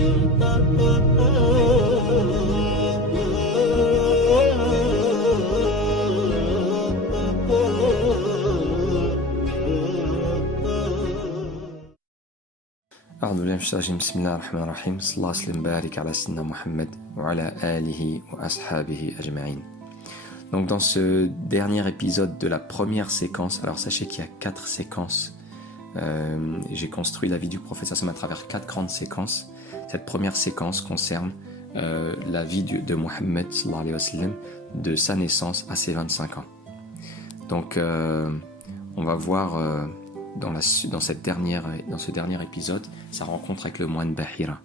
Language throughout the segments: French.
أعوذ بالله من الشيطان الرجيم بسم الله الرحمن الرحيم صلى الله وسلم وبارك على سيدنا محمد وعلى آله وأصحابه أجمعين. Donc dans ce dernier épisode de la première séquence, alors sachez qu'il y a 4 séquences, j'ai construit la vie du prophète sallam à travers 4 grandes séquences. Cette première séquence concerne la vie de Mohammed sallallahu alayhi wa sallam, de sa naissance à ses 25 ans. Donc on va voir dans ce dernier épisode sa rencontre avec le moine Bahira.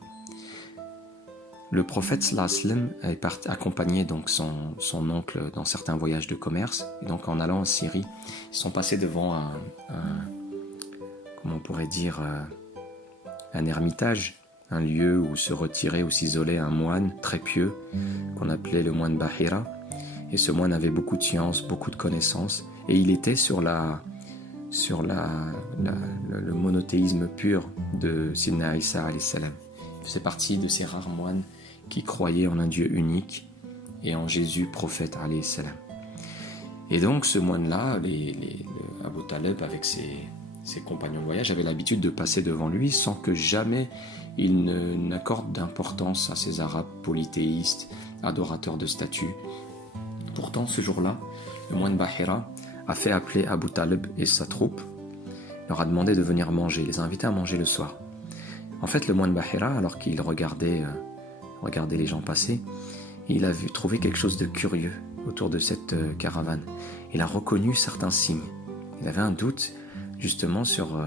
Le prophète sallallahu alayhi wa sallam est accompagné donc son oncle dans certains voyages de commerce, et donc en allant en Syrie, ils sont passés devant comment on pourrait dire, un ermitage, un lieu où se retirait ou s'isolait un moine très pieux qu'on appelait le moine Bahira. Et ce moine avait beaucoup de science, beaucoup de connaissances, et il était sur le monothéisme pur de Sidna Isa alayhi salam. Il faisait partie de ces rares moines qui croyaient en un Dieu unique et en Jésus prophète alayhi salam. Et donc ce moine-là, Abu Talib avec ses compagnons de voyage, avait l'habitude de passer devant lui sans que jamais il n'accorde d'importance à ces Arabes polythéistes, adorateurs de statues. Pourtant ce jour-là, le moine Bahira a fait appeler Abu Talib et sa troupe, leur a demandé de venir manger, les a invités à manger le soir. En fait, le moine Bahira, alors qu'il regardait les gens passer, il a trouvé quelque chose de curieux autour de cette caravane. Il a reconnu certains signes. Il avait un doute justement sur...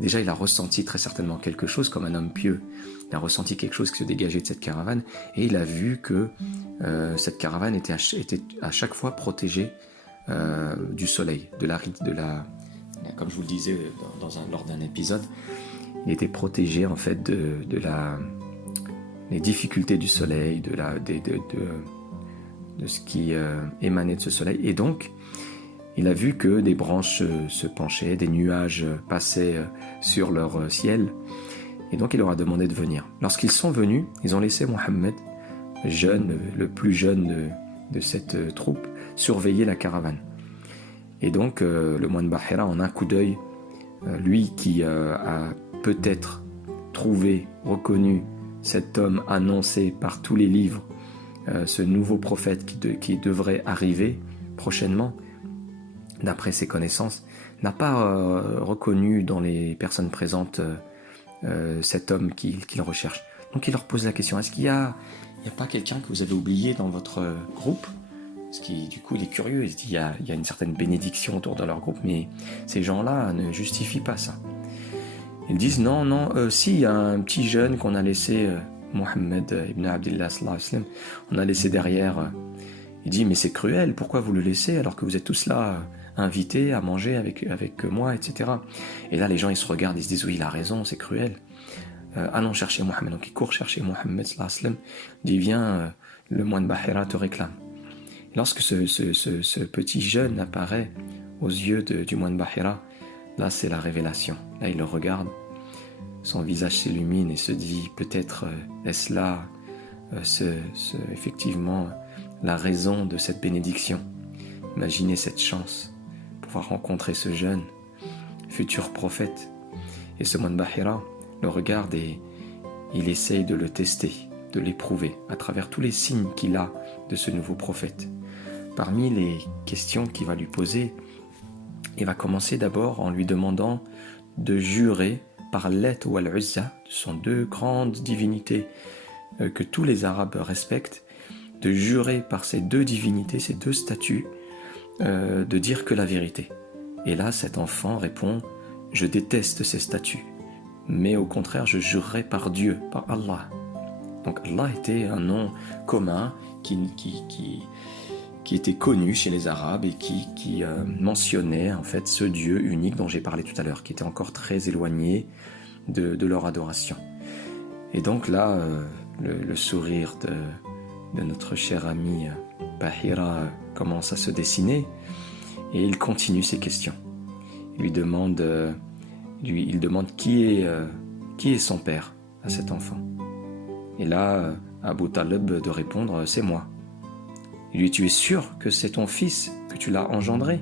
déjà, il a ressenti très certainement quelque chose comme un homme pieux. Il a ressenti quelque chose qui se dégageait de cette caravane, et il a vu que cette caravane était à chaque fois protégée du soleil, comme je vous le disais lors d'un épisode, il était protégé en fait des difficultés du soleil, de ce qui émanait de ce soleil. Et donc il a vu que des branches se penchaient, des nuages passaient sur leur ciel, et donc il leur a demandé de venir. Lorsqu'ils sont venus, ils ont laissé Mohammed, le plus jeune de cette troupe, surveiller la caravane. Et donc le moine Bahira, en un coup d'œil, lui qui a peut-être reconnu cet homme annoncé par tous les livres, ce nouveau prophète qui devrait arriver prochainement, d'après ses connaissances, n'a pas reconnu dans les personnes présentes cet homme qu'il recherche. Donc il leur pose la question, est-ce qu'il y a pas quelqu'un que vous avez oublié dans votre groupe? Parce qu'il, du coup, il est curieux, il se dit il y a une certaine bénédiction autour de leur groupe, mais ces gens-là ne justifient pas ça. Ils disent non, si, il y a un petit jeune qu'on a laissé, Mohammed ibn Abdillah sallallahu alayhi wa sallam, on a laissé derrière. Il dit mais c'est cruel, pourquoi vous le laissez alors que vous êtes tous là invités à manger avec moi, etc. Et là les gens ils se regardent, ils se disent oui il a raison, c'est cruel. Allons chercher Mohammed. Donc ils courent chercher Mohammed sallallahu alayhi wa sallam, dit viens, le moine Bahira te réclame. Lorsque ce petit jeune apparaît aux yeux du moine Bahira, là c'est la révélation. Là il le regarde, son visage s'illumine et se dit peut-être est-ce là effectivement la raison de cette bénédiction. Imaginez cette chance, pouvoir rencontrer ce jeune futur prophète. Et ce moine Bahira le regarde et il essaye de le tester, de l'éprouver à travers tous les signes qu'il a de ce nouveau prophète. Parmi les questions qu'il va lui poser, il va commencer d'abord en lui demandant de jurer par Lat ou Al-Uzza, ce sont deux grandes divinités que tous les Arabes respectent, de jurer par ces deux divinités, ces deux statues, de dire que la vérité. Et là, cet enfant répond « Je déteste ces statues, mais au contraire, je jurerai par Dieu, par Allah. » Donc Allah était un nom commun qui était connu chez les Arabes et qui mentionnait en fait ce Dieu unique dont j'ai parlé tout à l'heure, qui était encore très éloigné de leur adoration. Et donc là, le sourire de notre cher ami Bahira commence à se dessiner et il continue ses questions. Il demande qui est son père à cet enfant. Et là, Abu Talib de répondre, c'est moi. Il lui dit, tu es sûr que c'est ton fils, que tu l'as engendré?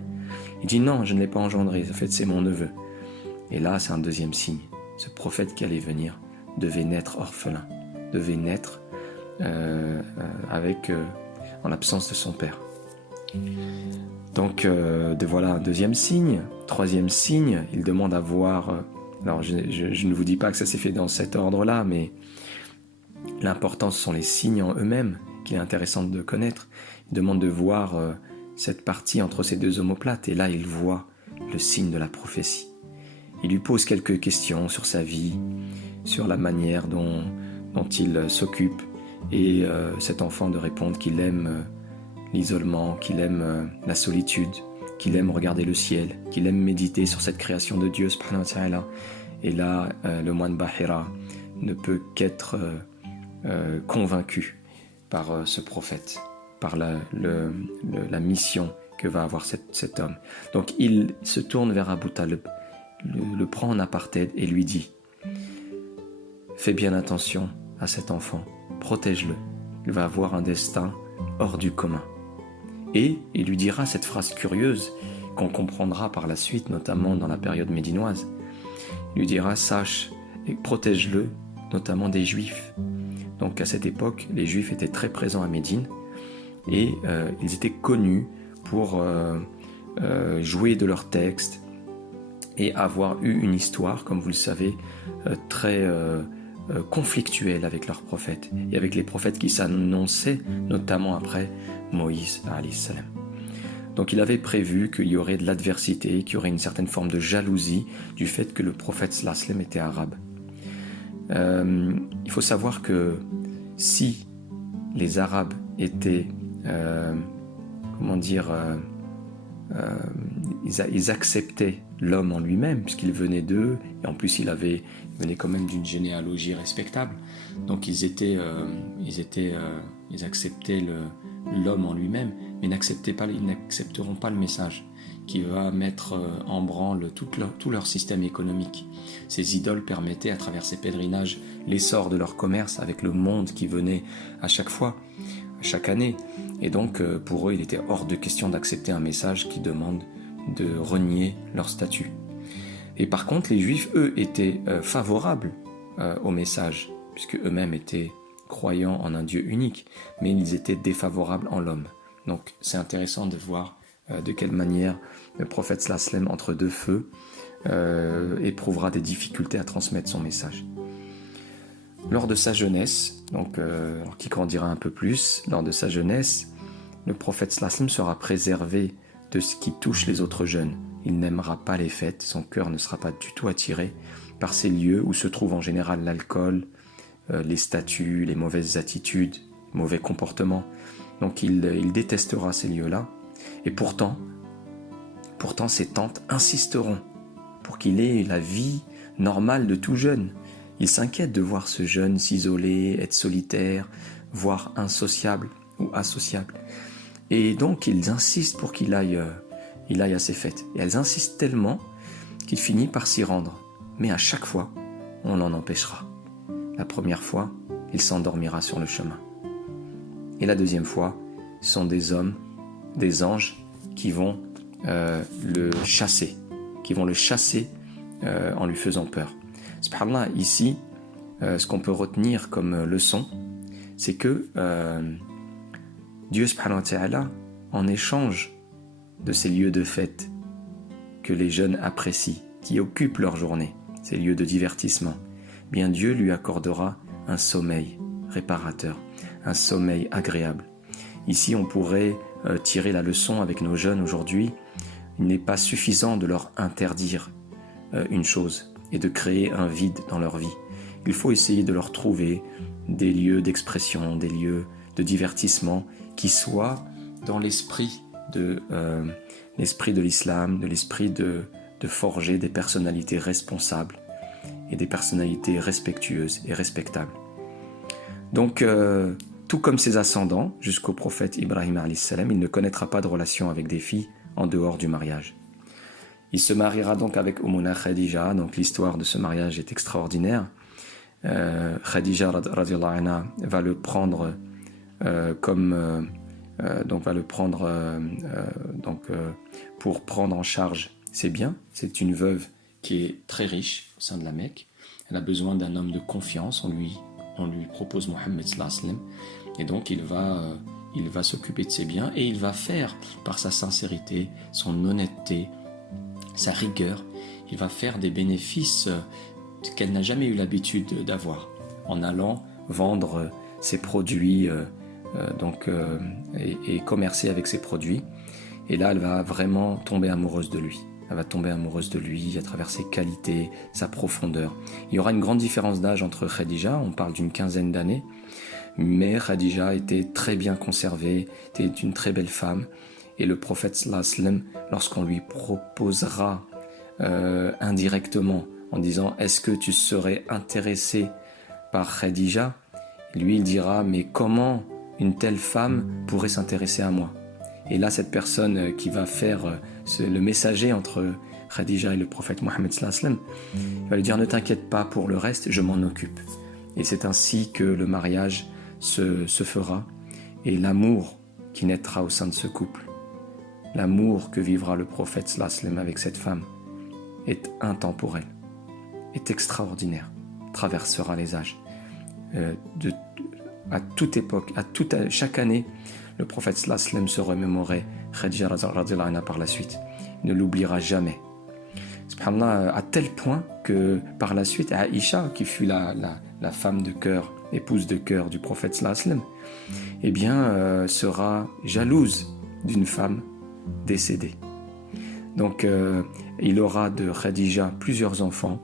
Il dit, non, je ne l'ai pas engendré, en fait c'est mon neveu. Et là, c'est un deuxième signe. Ce prophète qui allait venir devait naître orphelin, devait naître en l'absence de son père. Donc, voilà un deuxième signe. Troisième signe, il demande à voir... alors, je ne vous dis pas que ça s'est fait dans cet ordre-là, mais l'important, ce sont les signes en eux-mêmes qu'il est intéressant de connaître. Il demande de voir cette partie entre ces deux omoplates, et là, il voit le signe de la prophétie. Il lui pose quelques questions sur sa vie, sur la manière dont il s'occupe, et cet enfant de répondre qu'il aime l'isolement, qu'il aime la solitude, qu'il aime regarder le ciel, qu'il aime méditer sur cette création de Dieu, subhanahu wa ta'ala. Et là, le moine Bahira ne peut qu'être convaincu par ce prophète, par la mission que va avoir cet homme. Donc il se tourne vers Abu Talib, le prend en apartheid et lui dit: fais bien attention à cet enfant, protège-le, il va avoir un destin hors du commun. Et il lui dira cette phrase curieuse qu'on comprendra par la suite, notamment dans la période médinoise. Il lui dira: sache et protège-le, notamment des Juifs. Donc à cette époque, les Juifs étaient très présents à Médine et ils étaient connus pour jouer de leurs textes et avoir eu une histoire, comme vous le savez, très conflictuelle avec leurs prophètes et avec les prophètes qui s'annonçaient, notamment après Moïse alayhi salam. Donc il avait prévu qu'il y aurait de l'adversité, qu'il y aurait une certaine forme de jalousie du fait que le prophète sallallahu alayhi wa sallam était arabe. Il faut savoir que si les Arabes étaient, ils acceptaient l'homme en lui-même, puisqu'il venait d'eux, et en plus il venait quand même d'une généalogie respectable, donc ils acceptaient l'homme en lui-même, mais ils n'accepteront pas le message qui va mettre en branle tout leur système économique. Ces idoles permettaient, à travers ces pèlerinages, l'essor de leur commerce avec le monde qui venait à chaque fois, chaque année. Et donc, pour eux, il était hors de question d'accepter un message qui demande de renier leur statut. Et par contre, les Juifs, eux, étaient favorables au message, puisque eux-mêmes étaient croyants en un Dieu unique, mais ils étaient défavorables en l'homme. Donc, c'est intéressant de voir de quelle manière le prophète sallallahu alayhi wa sallam, entre deux feux, éprouvera des difficultés à transmettre son message. Lors de sa jeunesse, donc qui grandira un peu plus, lors de sa jeunesse, le prophète sallallahu alayhi wa sallam sera préservé de ce qui touche les autres jeunes. Il n'aimera pas les fêtes, son cœur ne sera pas du tout attiré par ces lieux où se trouve en général l'alcool, les statues, les mauvaises attitudes, mauvais comportements. Donc il détestera ces lieux-là. Et pourtant, ses tantes insisteront pour qu'il ait la vie normale de tout jeune. Il s'inquiète de voir ce jeune s'isoler, être solitaire, voire insociable ou associable. Et donc, ils insistent pour qu'il aille à ces fêtes. Et elles insistent tellement qu'il finit par s'y rendre. Mais à chaque fois, on l'en empêchera. La première fois, il s'endormira sur le chemin. Et la deuxième fois, ce sont des hommes, des anges qui vont le chasser, en lui faisant peur. Subhanallah, ici, ce qu'on peut retenir comme leçon, c'est que Dieu subhanahu wa ta'ala, en échange de ces lieux de fête que les jeunes apprécient, qui occupent leur journée, ces lieux de divertissement, bien Dieu lui accordera un sommeil réparateur, un sommeil agréable. Ici, on pourrait tirer la leçon avec nos jeunes aujourd'hui. Il n'est pas suffisant de leur interdire une chose et de créer un vide dans leur vie. Il faut essayer de leur trouver des lieux d'expression, des lieux de divertissement qui soient dans l'esprit de l'islam, de l'esprit de forger des personnalités responsables et des personnalités respectueuses et respectables. Donc, tout comme ses ascendants, jusqu'au prophète Ibrahim alayhi salam, il ne connaîtra pas de relation avec des filles en dehors du mariage. Il se mariera donc avec Ummuna Khadija, donc l'histoire de ce mariage est extraordinaire. Khadija radiallahu anha va le prendre pour prendre en charge ses biens. C'est une veuve qui est très riche au sein de la Mecque. Elle a besoin d'un homme de confiance. On lui propose Mohammed sallallahu alayhi wa sallam. Et donc il va s'occuper de ses biens et il va faire, par sa sincérité, son honnêteté, sa rigueur, il va faire des bénéfices qu'elle n'a jamais eu l'habitude d'avoir en allant vendre ses produits et commercer avec ses produits. Et là, elle va vraiment tomber amoureuse de lui. Elle va tomber amoureuse de lui à travers ses qualités, sa profondeur. Il y aura une grande différence d'âge entre Khadija, on parle d'une 15aine d'années, mais Khadija était très bien conservée, était une très belle femme. Et le prophète sallallahu alayhi wa sallam, lorsqu'on lui proposera indirectement en disant « Est-ce que tu serais intéressé par Khadija ?» Lui, il dira « Mais comment une telle femme pourrait s'intéresser à moi ?» Et là, cette personne qui va faire le messager entre Khadija et le prophète Mohammed sallallahu alayhi wa sallam, va lui dire « Ne t'inquiète pas pour le reste, je m'en occupe. » Et c'est ainsi que le mariage se fera et l'amour qui naîtra au sein de ce couple, l'amour que vivra le prophète sallallahu alayhi wa sallam avec cette femme est intemporel, est extraordinaire, traversera les âges. À toute époque, chaque année, le prophète sallallahu alayhi wa sallam se remémorait Khadija radhiyallahu anha par la suite. Il ne l'oubliera jamais. Subhanallah, à tel point que par la suite, Aïcha, qui fut la femme de cœur, épouse de cœur du prophète sallallahu alayhi wa sallam, eh bien, sera jalouse d'une femme décédée. Donc, il aura de Khadija plusieurs enfants,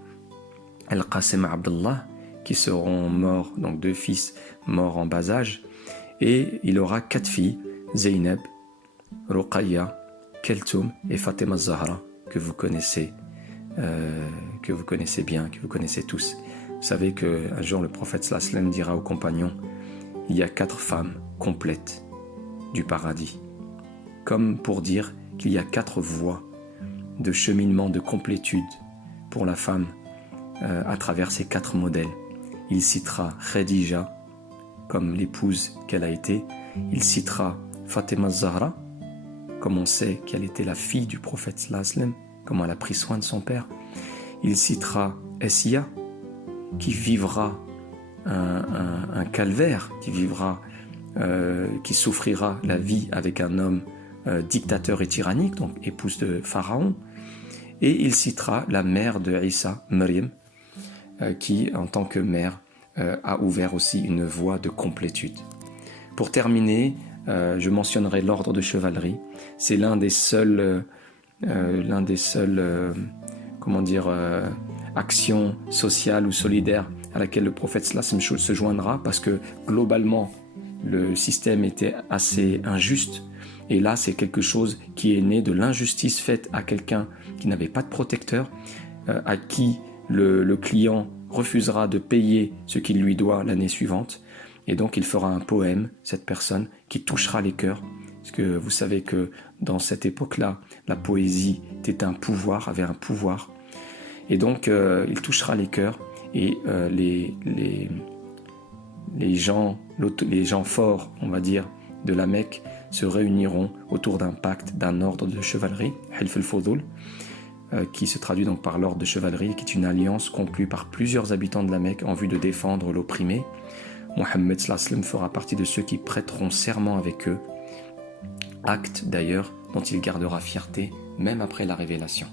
Al-Qasim et Abdullah, qui seront morts, donc 2 fils morts en bas âge, et il aura 4 filles, Zaynab, Ruqayya, Keltoum et Fatima Zahra, que vous connaissez bien, que vous connaissez tous. Vous savez qu'un jour le prophète sallallahu alayhi wa sallam dira aux compagnons, il y a 4 femmes complètes du paradis, comme pour dire qu'il y a 4 voies de cheminement de complétude pour la femme à travers ces 4 modèles. Il citera Khadija comme l'épouse qu'elle a été, il citera Fatima Zahra, comme on sait qu'elle était la fille du prophète sallallahu alayhi wa sallam, comment elle a pris soin de son père. Il citera Essia, qui vivra un calvaire, qui souffrira la vie avec un homme dictateur et tyrannique, donc épouse de Pharaon. Et il citera la mère de Isa, Maryam, qui, en tant que mère, a ouvert aussi une voie de complétude. Pour terminer, je mentionnerai l'ordre de chevalerie. C'est l'un des seuls actions sociales ou solidaires à laquelle le prophète sallallahu alayhi wa sallam se joindra, parce que globalement, le système était assez injuste. Et là, c'est quelque chose qui est né de l'injustice faite à quelqu'un qui n'avait pas de protecteur, à qui le client refusera de payer ce qu'il lui doit l'année suivante. Et donc, il fera un poème, cette personne, qui touchera les cœurs. Parce que vous savez que dans cette époque-là, la poésie avait un pouvoir. Et donc, il touchera les cœurs. Et les gens forts, on va dire, de la Mecque, se réuniront autour d'un pacte, d'un ordre de chevalerie, Hilf al-Fudul, qui se traduit donc par l'ordre de chevalerie, qui est une alliance conclue par plusieurs habitants de la Mecque en vue de défendre l'opprimé. Mohammed sallallahu alayhi wa sallam fera partie de ceux qui prêteront serment avec eux, acte d'ailleurs dont il gardera fierté même après la révélation.